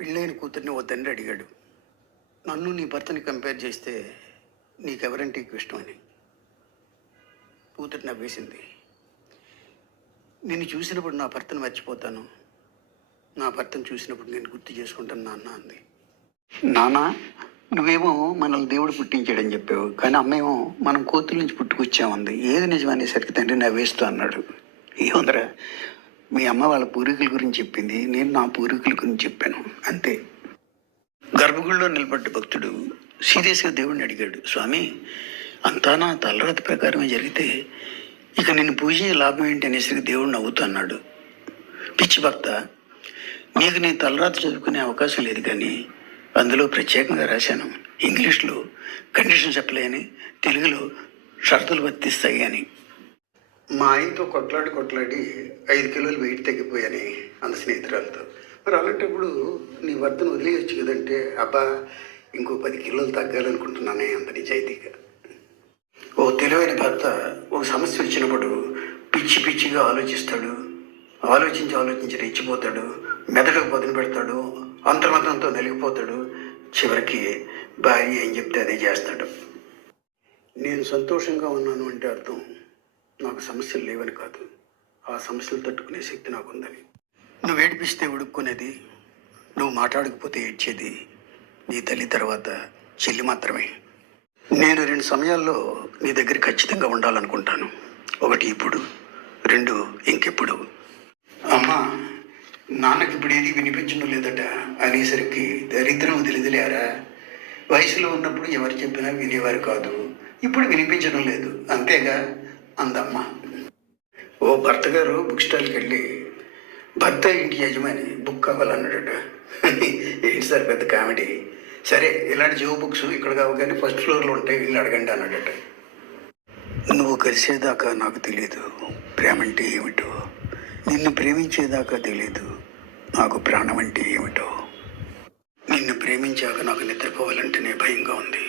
పెళ్ళైన కూతుర్ని ఓ తండ్రి అడిగాడు. నన్ను నీ భర్తని కంపేర్ చేస్తే నీకెవరంటే ఎక్కువ ఇష్టం అని. కూతురు నవ్వేసింది. నిన్ను చూసినప్పుడు నా భర్తను మర్చిపోతాను. నా భర్తను చూసినప్పుడు నేను గుర్తు చేసుకుంటాను నాన్న అంది. నాన్న నువ్వేమో మనల్ని దేవుడు పుట్టించాడని చెప్పావు. కానీ అమ్మేమో మనం కోతుల నుంచి పుట్టుకొచ్చామంది. ఏది నిజమనేసరికి తండ్రి నవ్వేస్తూ అన్నాడు. ఏముందిరా? మీ అమ్మ వాళ్ళ పూర్వీకుల గురించి చెప్పింది నేను నా పూర్వీకుల గురించి చెప్పాను. అంతే. గర్భగుడిలో నిలబడ్డ భక్తుడు సీరియస్గా దేవుడిని అడిగాడు స్వామి అంతా నా తలరాత ప్రకారమే జరిగితే ఇక నిన్ను పూజించే లాభం ఏంటి అనేసరికి దేవుడు నవ్వుతూ అన్నాడు. పిచ్చి భక్త నీకు నీ తలరాత చదువుకునే అవకాశం లేదు కానీ అందులో ప్రత్యేకంగా రాశాను. ఇంగ్లీష్లో కండిషన్స్ అప్లై అని తెలుగులో షరతులు వర్తిస్తాయి అని. మా ఆయనతో కొట్లాడి కొట్లాడి ఐదు కిలోలు వెయిట్ తగ్గిపోయాని అంత స్నేహితురాలతో. మరి అలాంటప్పుడు నీ భర్తను వదిలేయచ్చు కదంటే అబ్బా ఇంకో పది కిలోలు తగ్గాలనుకుంటున్నానే అంత నిజాయితీగా. ఓ తెలివైన భర్త ఒక సమస్య వచ్చినప్పుడు పిచ్చి పిచ్చిగా ఆలోచిస్తాడు. ఆలోచించి ఆలోచించి రెచ్చిపోతాడు. మెదడుకు పదును పెడతాడు. అంతర్మతంతో నలిగిపోతాడు. చివరికి భార్య ఏం చెప్తే అదే చేస్తాడు. నేను సంతోషంగా ఉన్నాను అంటే అర్థం. నాకు సమస్యలు లేవని కాదు. ఆ సమస్యలు తట్టుకునే శక్తి నాకుందని. నువ్వు ఏడిపిస్తే ఉడుక్కునేది నువ్వు మాట్లాడకపోతే ఏడ్చేది నీ తల్లి తర్వాత చెల్లి మాత్రమే. నేను రెండు సమయాల్లో నీ దగ్గర ఖచ్చితంగా ఉండాలనుకుంటాను. ఒకటి ఇప్పుడు రెండు ఇంకెప్పుడు. అమ్మా నాన్నకి ఇప్పుడు ఏది వినిపించడం లేదట. అనేసరికి దరిద్రం వదిలిదిలేరా. వయసులో ఉన్నప్పుడు ఎవరు చెప్పినా వినేవారు కాదు. ఇప్పుడు వినిపించడం లేదు. అంతేగా? అందమ్మ. ఓ భర్త గారు బుక్ స్టాల్కి వెళ్ళి భర్త ఇంటి యజమాని బుక్ కావాలన్నాడు ఏంటి సార్ పెద్ద కామెడీ? సరే ఇలాంటి జీవ బుక్స్ ఇక్కడ కావు కానీ ఫస్ట్ ఫ్లోర్లో ఉంటాయి వీళ్ళు అడగండి అన్నాడట. నువ్వు కలిసేదాకా నాకు తెలియదు ప్రేమ అంటే ఏమిటో? నిన్ను ప్రేమించేదాకా తెలియదు నాకు ప్రాణం అంటే ఏమిటో? నిన్ను ప్రేమించాక నాకు నిద్రపోవాలంటేనే భయంగా ఉంది.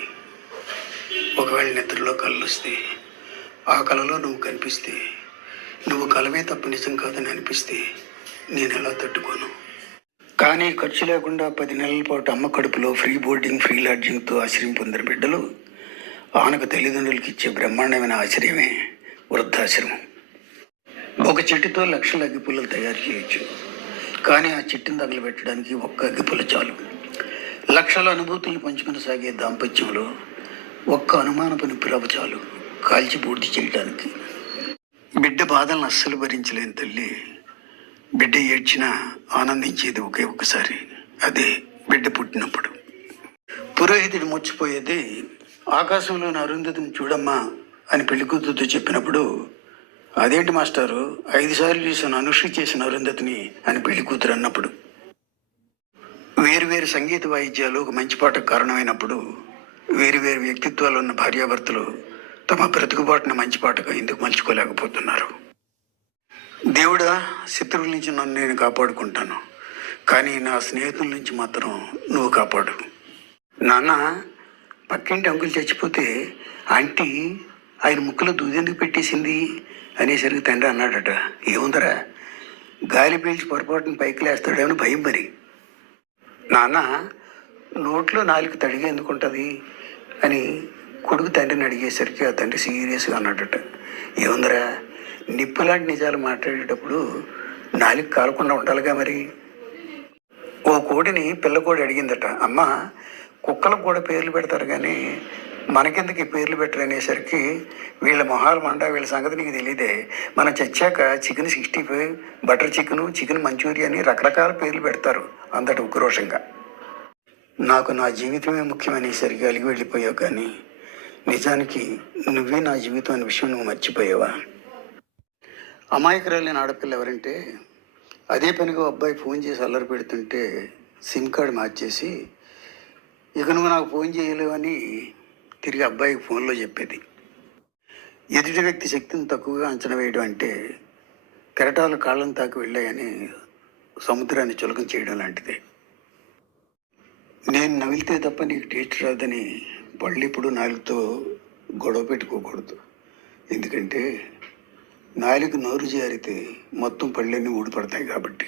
ఒకవేళ నిద్రలో కళ్ళు వస్తే ఆ కలలో నువ్వు కనిపిస్తే నువ్వు కలవే తప్ప నిజం కాదని అనిపిస్తే నేను ఎలా తట్టుకోను? కానీ ఖర్చు లేకుండా పది నెలల పాటు అమ్మ కడుపులో ఫ్రీ బోర్డింగ్ ఫ్రీ లాడ్జింగ్తో ఆశ్రయం పొందిన బిడ్డలు ఆనకు తల్లిదండ్రులకి ఇచ్చే బ్రహ్మాండమైన ఆశ్రయమే వృద్ధాశ్రమం. ఒక చెట్టుతో లక్షల అగ్గిపుల్లలు తయారు చేయొచ్చు. కానీ ఆ చెట్టుని తగలబెట్టడానికి ఒక్క అగ్గిపుల్ల చాలు. లక్షల అనుభూతులు పంచుకుని సాగే దాంపత్యంలో ఒక్క అనుమానపు నిప్పురవ చాలు. కాల్చి పూర్తి చేయడానికి. బిడ్డ బాధలను అస్సలు భరించలేని తల్లి బిడ్డ ఏడ్చినా ఆనందించేది ఒకే ఒక్కసారి అదే బిడ్డ పుట్టినప్పుడు. పురోహితుడు ముచ్చిపోయేది ఆకాశంలోని అరుంధతిని చూడమ్మా అని పెళ్ళికూతుతో చెప్పినప్పుడు అదేంటి మాస్టారు ఐదు సార్లు చూసిన అనుష్క చేసిన అరుంధతిని అని పెళ్ళి కూతురు అన్నప్పుడు. వేరు వేరు సంగీత వాయిద్యాలు ఒక మంచి పాటకు కారణమైనప్పుడు వేరు వేరు వ్యక్తిత్వాలు ఉన్న భార్యాభర్తలు తమ బ్రతుకుబాటును మంచి పాటగా ఎందుకు మలుచుకోలేకపోతున్నారు? దేవుడా శత్రువుల నుంచి నన్ను నేను కాపాడుకుంటాను. కానీ నా స్నేహితుల నుంచి మాత్రం నువ్వు కాపాడు. నాన్న పక్కింటి అంకులు చచ్చిపోతే ఆంటీ ఆయన ముక్కులో దూదెందుకు పెట్టేసింది అనేసరికి తండ్రి అన్నాడట. ఏముందరా గాలి పీల్చి పొరపాటున పైకి లేస్తాడేమని భయం మరి. నాన్న నోట్లో నాలుగు తడిగా ఎందుకు ఉంటుంది అని కొడుకు తండ్రిని అడిగేసరికి ఆ తండ్రి సీరియస్గా అన్నాడట ఏముందరా? నిప్పులాంటి నిజాలు మాట్లాడేటప్పుడు నాలుగు కాలకుండా ఉండాలిగా మరి? ఓ కోడిని పిల్లకోడి అడిగిందట. అమ్మ కుక్కలకు కూడా పేర్లు పెడతారు కానీ మనకెందుకు ఈ పేర్లు పెట్టరు? అనేసరికి వీళ్ళ మొహాలు మండ వీళ్ళ సంగతి నీకు తెలియదే మనం చచ్చాక chicken sixty five butter chicken chicken Manchuria అని రకరకాల పేర్లు పెడతారు అంతటి ఉక్రోషంగా. నాకు నా జీవితమే ముఖ్యమనేసరికి అలిగి వెళ్ళిపోయావు కానీ నిజానికి నువ్వే నా జీవితం అనే విషయం నువ్వు మర్చిపోయావా? అమాయకురాలైన ఆడపిల్ల ఎవరంటే అదే పనిగా అబ్బాయి ఫోన్ చేసి అల్లరి పెడుతుంటే సిమ్ కార్డు మార్చేసి ఇక నువ్వు నాకు ఫోన్ చేయలేవని తిరిగి అబ్బాయికి ఫోన్లో చెప్పేది. ఎదుటి వ్యక్తి శక్తిని తక్కువగా అంచనా వేయడం అంటే కెరటాలు కాళ్ళను తాకి వెళ్ళాయని సముద్రాన్ని చులకం చేయడం లాంటిదే. నేను నవిలితే తప్ప నీకు టేస్ట్ రాదని పళ్ళు ఇప్పుడు నాలుగుతో గొడవ పెట్టుకోకూడదు. ఎందుకంటే నాలుగు నోరు జారితే మొత్తం పళ్ళన్నీ ఊడిపడతాయి కాబట్టి.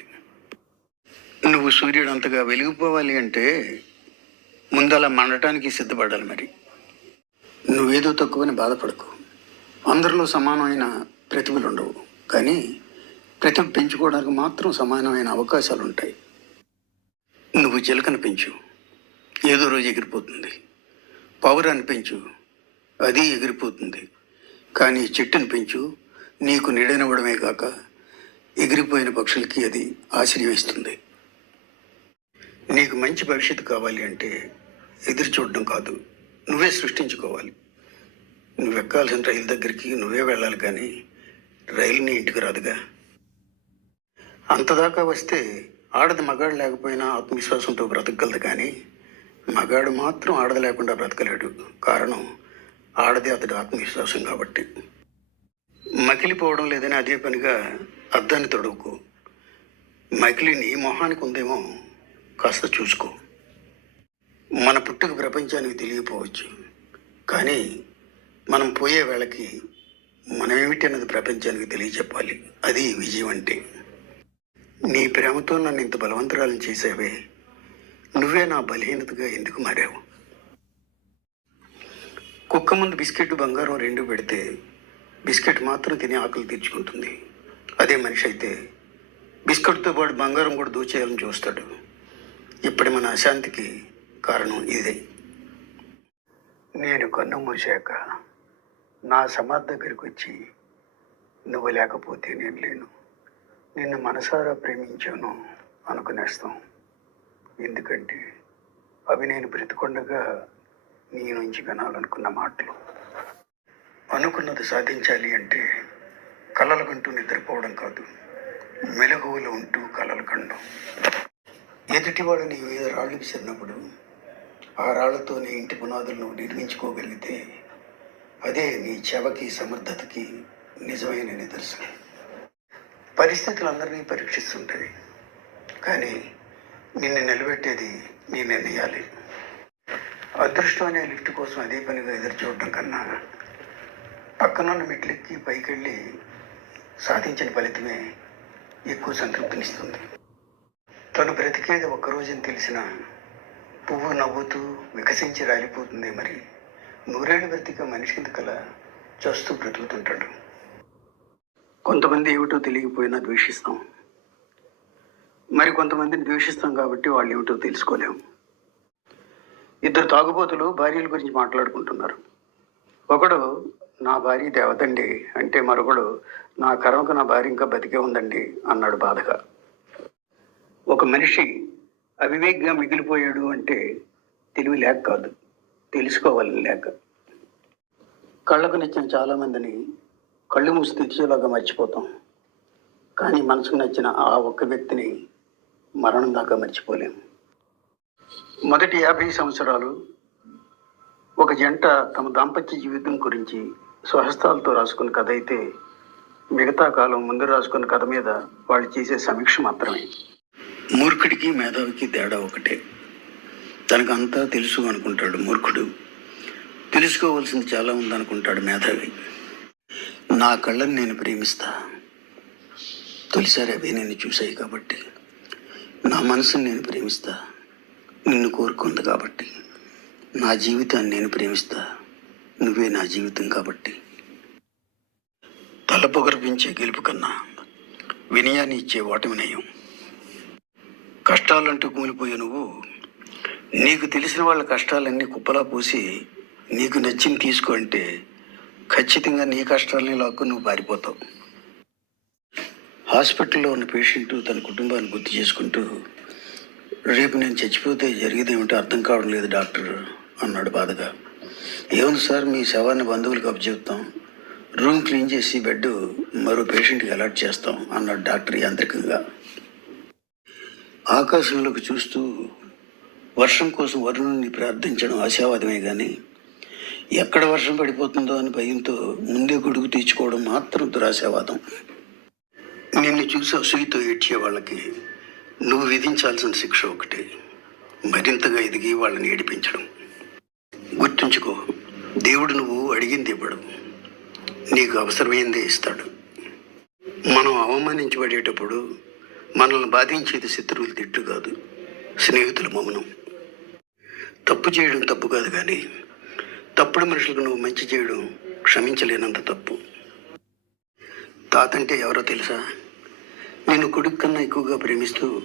నువ్వు సూర్యుడు అంతగా వెలిగిపోవాలి అంటే ముందు అలా మండటానికి సిద్ధపడాలి మరి. నువ్వేదో తక్కువని బాధపడకు. అందరిలో సమానమైన ప్రతిభలు ఉండవు. కానీ ప్రతిభ పెంచుకోవడానికి మాత్రం సమానమైన అవకాశాలు ఉంటాయి నువ్వు చిలకను పెంచు. ఏదో రోజు ఎగిరిపోతుంది. పౌరాన్ని పెంచు అది ఎగిరిపోతుంది. కానీ చెట్టును పెంచు. నీకు నీడనివ్వడమే కాక ఎగిరిపోయిన పక్షులకి అది ఆశ్రయిస్తుంది. నీకు మంచి భవిష్యత్తు కావాలి అంటే ఎదురు చూడడం కాదు. నువ్వే సృష్టించుకోవాలి. నువ్వు ఎక్కాల్సిన రైలు దగ్గరికి నువ్వే వెళ్ళాలి కానీ రైలు నీ ఇంటికి రాదుగా. అంతదాకా వస్తే ఆడది మగాడు లేకపోయినా ఆత్మవిశ్వాసంతో బ్రతకగలదు కానీ మగాడు మాత్రం ఆడది లేకుండా బ్రతకలేడు. కారణం ఆడది అతడి ఆత్మవిశ్వాసం కాబట్టి. మకిలిపోవడం లేదని అదే పనిగా అద్దాన్ని తొడుగుకో మకిలి నీ మొహానికి ఉందేమో కాస్త చూసుకో. మన పుట్టుక ప్రపంచానికి తెలియపోవచ్చు కానీ మనం పోయే వేళకి మనమేమిటి అన్నది ప్రపంచానికి తెలియచెప్పాలి. అది విజయం అంటే. నీ ప్రేమతో నన్ను ఇంత బలవంతరాలను చేసేవే. నువ్వే నా బలహీనతగా ఎందుకు మారావు? కుక్క ముందు బిస్కెట్ బంగారం రెండు పెడితే బిస్కెట్ మాత్రం తిని ఆకలి తీర్చుకుంటుంది. అదే మనిషి అయితే బిస్కెట్తో పాటు బంగారం కూడా దోచేయాలని చూస్తాడు. ఇప్పటి మన అశాంతికి కారణం ఇదే. నేను కన్ను మూసాక నా సమాధి దగ్గరికి వచ్చి నువ్వు లేకపోతే నేను లేను. నిన్ను మనసారా ప్రేమించాను అనుకునేస్తాం. ఎందుకంటే అవి నేను బ్రతికొండగా నీ నుంచి వినాలనుకున్న మాటలు. అనుకున్నది సాధించాలి అంటే కలలు కంటూ నిద్రపోవడం కాదు మెలకువలు ఉంటూ కలలు కండం. ఎదుటివాడు నీ మీద రాళ్ళు విసిరినప్పుడు ఆ రాళ్ళతో నీ ఇంటి పునాదులను నిర్మించుకోగలిగితే అదే నీ చెవకి సమర్థతకి నిజమైన నిదర్శనం. పరిస్థితులు అందరినీ పరీక్షిస్తుంటాయి. కానీ నిన్ను నిలబెట్టేది నీ నిర్ణయాలే. అదృష్టం అనే లిఫ్ట్ కోసం అదే పనిగా ఎదురు చూడడం కన్నా పక్కనున్న మెట్లెక్కి పైకెళ్ళి సాధించిన ఫలితమే ఎక్కువ సంతృప్తినిస్తుంది. తను బ్రతికేది ఒక్కరోజని తెలిసిన పువ్వు నవ్వుతూ వికసించి రాలిపోతుంది మరి. నూరేళ్ళు బ్రతిక మనిషి కల చస్తూ బ్రతుకుతుంటాడు? కొంతమంది ఏమిటో తెలియకపోయినా ద్వేషిస్తాం. మరి కొంతమందిని ద్వేషిస్తాం కాబట్టి వాళ్ళు ఏమిటో తెలుసుకోలేము. ఇద్దరు తాగుబోతులు భార్యల గురించి మాట్లాడుకుంటున్నారు. ఒకడు నా భార్య దేవతండి అంటే మరొకడు నా కర్మకు నా భార్య ఇంకా బతికే ఉందండి అన్నాడు బాధగా ఒక మనిషి అవివేక్గా మిగిలిపోయాడు అంటే తెలివి లేక కాదు తెలుసుకోవాలని లేక. కళ్ళకు నచ్చిన చాలామందిని కళ్ళు మూసి తెచ్చేలాగా మర్చిపోతాం. కానీ మనసుకు నచ్చిన ఆ ఒక్క వ్యక్తిని మరణం దాకా మర్చిపోలేము. మొదటి యాభై సంవత్సరాలు ఒక జంట తమ దాంపత్య జీవితం గురించి స్వహస్తాలతో రాసుకున్న కథ అయితే మిగతా కాలం ముందు రాసుకున్న కథ మీద వాళ్ళు చేసే సమీక్ష మాత్రమే. మూర్ఖుడికి మేధావికి తేడా ఒకటే. తనకు అంతా తెలుసు అనుకుంటాడు మూర్ఖుడు. తెలుసుకోవాల్సింది చాలా ఉందనుకుంటాడు మేధావి. నా కళ్ళని నేను ప్రేమిస్తా. తొలిసారి అవి నేను చూశాయి కాబట్టి. నా మనసుని నేను ప్రేమిస్తా. నిన్ను కోరుకుంది కాబట్టి. నా జీవితాన్ని నేను ప్రేమిస్తా. నువ్వే నా జీవితం కాబట్టి. తల పొగర్పించే గెలుపు కన్నా వినయాన్ని ఇచ్చే ఓటమి నయం. కష్టాలంటూ కూలిపోయే నువ్వు నీకు తెలిసిన వాళ్ళ కష్టాలన్నీ కుప్పలా పూసి నీకు నచ్చింది తీసుకో అంటే ఖచ్చితంగా నీ కష్టాలని లాక్కు నువ్వు పారిపోతావు. హాస్పిటల్లో ఉన్న పేషెంట్ తన కుటుంబాన్ని గుర్తు చేసుకుంటూ రేపు నేను చచ్చిపోతే జరిగేది ఏమిటో అర్థం కావడం లేదు డాక్టర్ అన్నాడు బాధగా. ఏముంది సార్ మీ శవాన్ని బంధువులకు అప్పచెప్తాం. రూమ్ క్లీన్ చేసి బెడ్ మరో పేషెంట్కి అలాట్ చేస్తాం అన్నాడు డాక్టర్ యాంత్రికంగా. ఆకాశంలోకి చూస్తూ వర్షం కోసం వరుణుని ప్రార్థించడం ఆశావాదమే కానీ ఎక్కడ వర్షం పడిపోతుందో అని భయంతో ముందే గొడుగు తీర్చుకోవడం మాత్రం దురాశావాదం. నిన్ను చూసి అసూయతో ఏడ్చే వాళ్ళకి నువ్వు విధించాల్సిన శిక్ష ఒకటే. మరింతగా ఎదిగి వాళ్ళని ఏడిపించడం. గుర్తుంచుకో దేవుడు నువ్వు అడిగింది ఇవ్వడు. నీకు అవసరమైందే ఇస్తాడు. మనం అవమానించబడేటప్పుడు మనల్ని బాధించేది శత్రువులు తిట్టు కాదు స్నేహితుల మౌనం. తప్పు చేయడం తప్పు కాదు కానీ తప్పుడు మనుషులకు నువ్వు మంచి చేయడం క్షమించలేనంత తప్పు. తాతంటే ఎవరో తెలుసా? నేను కొడుకు కన్నా ఎక్కువగా ప్రేమిస్తూ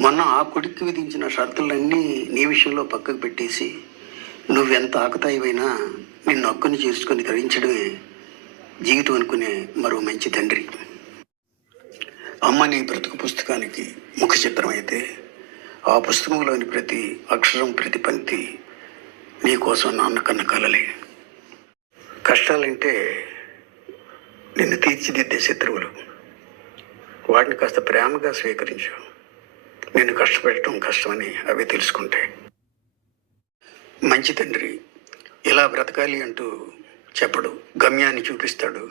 మొన్న ఆ కొడుక్కి విధించిన షరతులన్నీ నీ విషయంలో పక్కకు పెట్టేసి నువ్వెంత ఆకతాయివైనా నిన్ను అక్కుని చేసుకొని ధరించడమే జీవితం అనుకునే మరో మంచి తండ్రి. అమ్మ నీ బ్రతుకు పుస్తకానికి ముఖ చిత్రం అయితే ఆ పుస్తకంలోని ప్రతి అక్షరం ప్రతి పంక్తి నీకోసం నాన్న కన్న కలలే. కష్టాలంటే నిన్ను తీర్చిదిద్దే శత్రువులు. వాటిని కాస్త ప్రేమగా స్వీకరించు. నేను కష్టపెట్టడం కష్టమని అవి తెలుసుకుంటే. మంచి తండ్రి ఇలా బ్రతకాలి అంటూ చెప్పడు గమ్యాన్ని చూపిస్తాడు.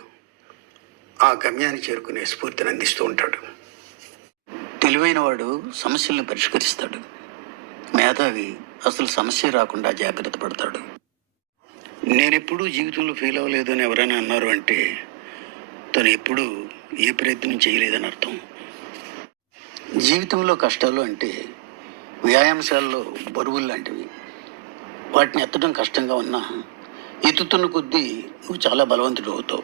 ఆ గమ్యాన్ని చేరుకునే స్ఫూర్తిని అందిస్తూ ఉంటాడు. తెలివైన వాడు సమస్యలను పరిష్కరిస్తాడు. మేధావి అసలు సమస్య రాకుండా జాగ్రత్త పడతాడు. నేనెప్పుడూ జీవితంలో ఫెయిల్ అవ్వలేదు అని ఎవరైనా అన్నారు అంటే తను ఎప్పుడూ ఏ ప్రయత్నం చేయలేదని అర్థం. జీవితంలో కష్టాలు అంటే వ్యాయామశాలలో బరువులు లాంటివి. వాటిని ఎత్తడం కష్టంగా ఉన్నా ఎత్తుతున్న కొద్దీ నువ్వు చాలా బలవంతుడు అవుతావు.